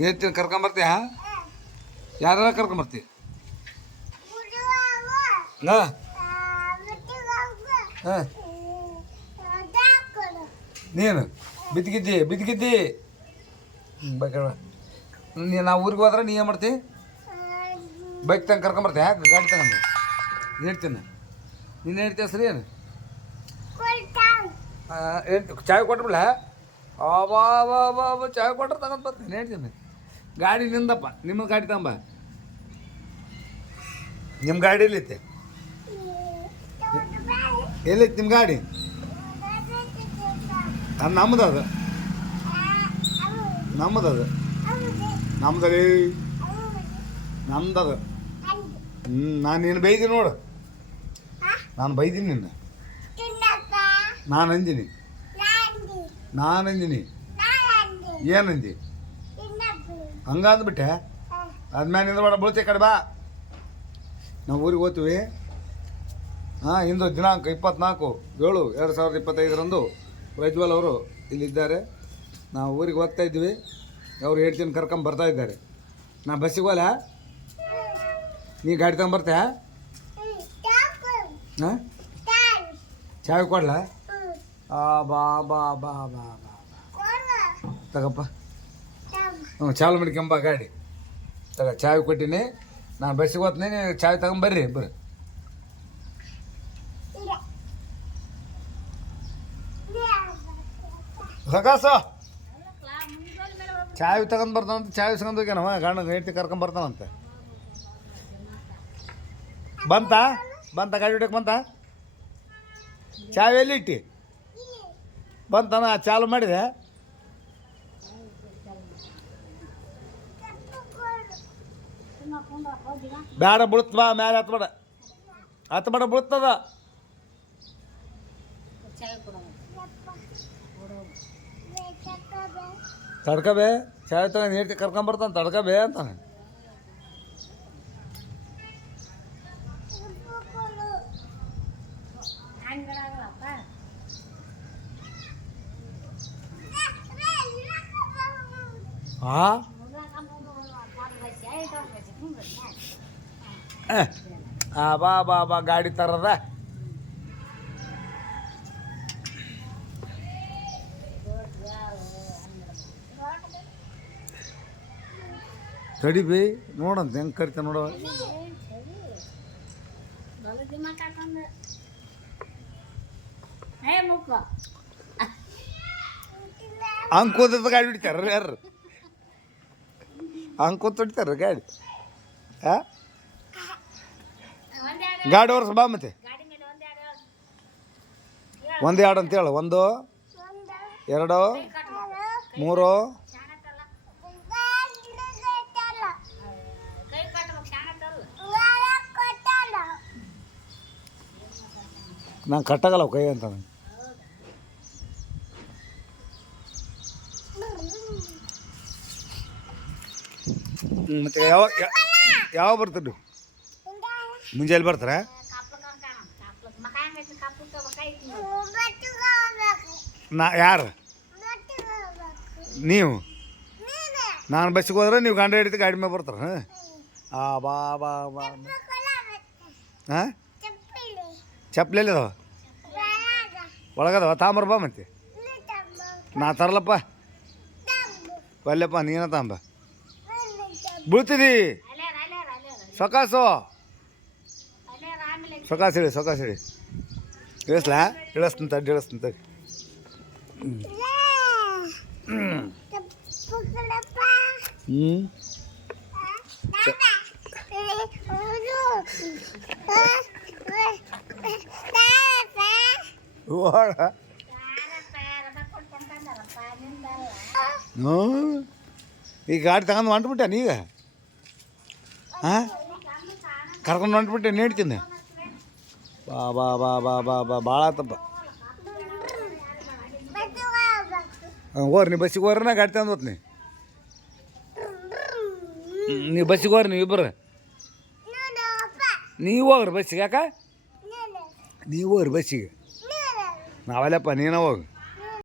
ಹೇಳ್ತೀನಿ ಕರ್ಕೊಂಬರ್ತೀಯ ಯಾರು ಕರ್ಕೊಂಬರ್ತಿ ಹಾಂ ಹಾಂ ನೀನು ಬಿದ್ದಿಗಿದ್ದಿ ಬೇಕಣ ನಾವು ಊರಿಗೆ ಹೋದ್ರೆ ನೀ ಏನು ಮಾಡ್ತಿ ಬೈಕ್ ತಂಗೆ ಕರ್ಕೊಂಬರ್ತೀಯ ಗಾಡಿ ತಗೊಂಡು ಹೇಳ್ತೀನಿ ನೀನು ಹೇಳ್ತೀಯ ಸರಿ ಏನು ಚಾಯ್ ಕೊಟ್ಬಿಡ್ಲ ಅವ ಚಾಯ್ ಕೊಟ್ರೆ ತಗೊಂಡು ಬರ್ತೀನಿ ಹೇಳ್ತೀನಿ ಗಾಡಿ ನಿಂದಪ್ಪ ನಿಮ್ಮ ಗಾಡಿ ತಗೊಂಬ ನಿಮ್ಮ ಗಾಡಿ ಎಲ್ಲಿತ್ತೆ ಎಲ್ಲಿತ್ತು ನಿಮ್ಮ ಗಾಡಿ ಅದು ನಮ್ಮದು ನಮ್ಮದದು ನಮ್ದರಿ ನಮ್ದದು ನಾನು ನೀನು ಬೈದೀನಿ ನೋಡು ನಾನು ಬೈದೀನಿ ನಿನ್ನ ನಾನು ಅಂದಿನಿ ಏನಂದಿ ಹಂಗ ಅಂದ್ಬಿಟ್ಟೆ ಅದ್ಮ್ಯಾಲ ನಿಂದ್ರಬೇಡ ಬೀಳ್ತಿ ಕಡೆ ಬಾ ನಾವು ಊರಿಗೆ ಹೋಗ್ತೀವಿ ಹಾಂ ಇಂದು ದಿನಾಂಕ 24/7/2025 ಪ್ರಜ್ವಲ್ ಅವರು ಇಲ್ಲಿದ್ದಾರೆ ನಾವು ಊರಿಗೆ ಹೋಗ್ತಾ ಇದ್ವಿ ಅವ್ರು ಹೇಳ್ತೀನಿ ಕರ್ಕೊಂಬರ್ತಾ ಇದ್ದಾರೆ ನಾ ಬಸ್ಸಿಗೆ ಹೋಗಲ್ಲ ನೀ ಗಾಡಿ ತಗೊಂಬರ್ತೀಯ ಹಾಂ ಚಾಯ್ ಕೊಡ್ಲ ಬಾ ಬಾ ಬಾ ಬಾ ಬಾ ತಗಪ್ಪ ಹ್ಞೂ ಚಾಲು ಮಾಡ್ಕೊಂಬ ಗಾಡಿ ತಗ ಚಾಯ್ ಕೊಟ್ಟಿನಿ ನಾನು ಬಸ್ಸಿಗೆ ಹೋಗ್ತೀನಿ ಚಾಯ್ ತಗೊಂಬರ್ರಿ ಬರ್ರಿ ಸಕಾಸ ಚಾಯ್ ತಗೊಂಡು ಬರ್ತಾನಂತ ಚಾಯ್ ಇಸ್ಕೊಂಡು ಹೋಗ್ಯಾನವ ಗಂಡ ಹೆಂಡತಿ ಕರ್ಕೊಂಬರ್ತಾನಂತೆ ಬಂತ ಗಾಡಿ ಹೊಡ್ಯಕ್ಕೆ ಬಂತ ಚಾಯ್ ಎಲ್ಲಿ ಇಟ್ಟಿ ಬಂತಾನ ಚಾಲು ಮಾಡಿದೆ ಬೇಡ ಬೀಳ್ತ ಬಾ ಮ್ಯಾಲೆ ಹತ್ಬೇಡ ಬೀಳ್ತದ ತಡ್ಕಬೇ ಚಾಯ್ ತಗೊಂಡು ಹೇಳ್ತಿ ಕರ್ಕೊಂಬರ್ತಾನೆ ತಡ್ಕಬೇ ಅಂತಾನೆ ಬಾ ಬಾ ಬಾ ಗಾಡಿ ತರದ ತಡಿ ಬೇ ನೋಡಂತ ಹೆಂಗೆ ಕರಿತ ನೋಡುವ ಅಂಕೋದ ಗಾಡಿ ಹೊಡಿತಾರ ಯಾರು ಅಂಕೋತ ಹೊಡಿತಾರ ಗಾಡಿ ಹಾಂ ಗಾಡಿ ಓಡಿಸ್ ಬಾ ಮತ್ತೆ ಒಂದು ಎರಡು ಅಂತೇಳು 1 2 3 ನಾನು ಕಟ್ಟಾಗಲ್ಲ ಕೈ ಅಂತ ಮತ್ತೆ ಯಾವ ಬರ್ತೀರಿ ಮುಂಜಾನೆ ಬರ್ತಾರ ಯಾರು ನೀವು ನಾನು ಬಸ್ಸಿಗೆ ಹೋದ್ರೆ ನೀವು ಗಂಡ ಹಿಡಿದು ಗಾಡಿ ಮೇಲೆ ಬರ್ತಾರ ಬಾ ಬಾ ಬಾ ಹಾಂ ಚಪ್ಪಲಿ ಎಲ್ಲಿದಾವ ಒಳಗದವ ತಾಂಬರ್ ಬಾ ಮತ್ತೆ ನಾ ತರಲಪ್ಪ ಒಲ್ಲೆಪ್ಪ ನೀನ ತಾಂಬ ಬೀಳ್ತಿದಿ ಸೊಕಾಸು ಸೊಕಾಸಿಡಿ ಇಳಿಸ್ಲಾ ಇಳಿಸ್ತಂತ ಈ ಗಾಡಿ ತಗೊಂಡು ಹೊಂಟ್ಬಿಟ್ಟೆ ನೀಗ ಹಾಂ ಕರ್ಕೊಂಡು ಹೊಂಟ್ಬಿಟ್ಟೆ ನೀಡ್ತೀನಿ ಬಾ ಬಾ ಬಾ ಬಾ ಬಾ ಬಾ ಭಾಳ ಆತಪ್ಪ ಹೋರಿ ನೀವು ಬಸ್ಸಿಗೆ ಹೋಗ್ರಿ ನಾ ಗಾಡಿ ತಗೊಂಡು ಹೋಗ್ತೀನಿ ನೀವು ಬಸ್ಸಿಗೆ ಹೋಗ್ರಿ ನೀವು ಇಬ್ಬರು ನೀವು ಹೋಗ್ರಿ ಬಸ್ಸಿಗೆ ಯಾಕ ನೀವು ಹೋಗ್ರಿ ಬಸ್ಸಿಗೆ ನಾವಲ್ಲಪ್ಪ ನೀನು ಹೋಗಿ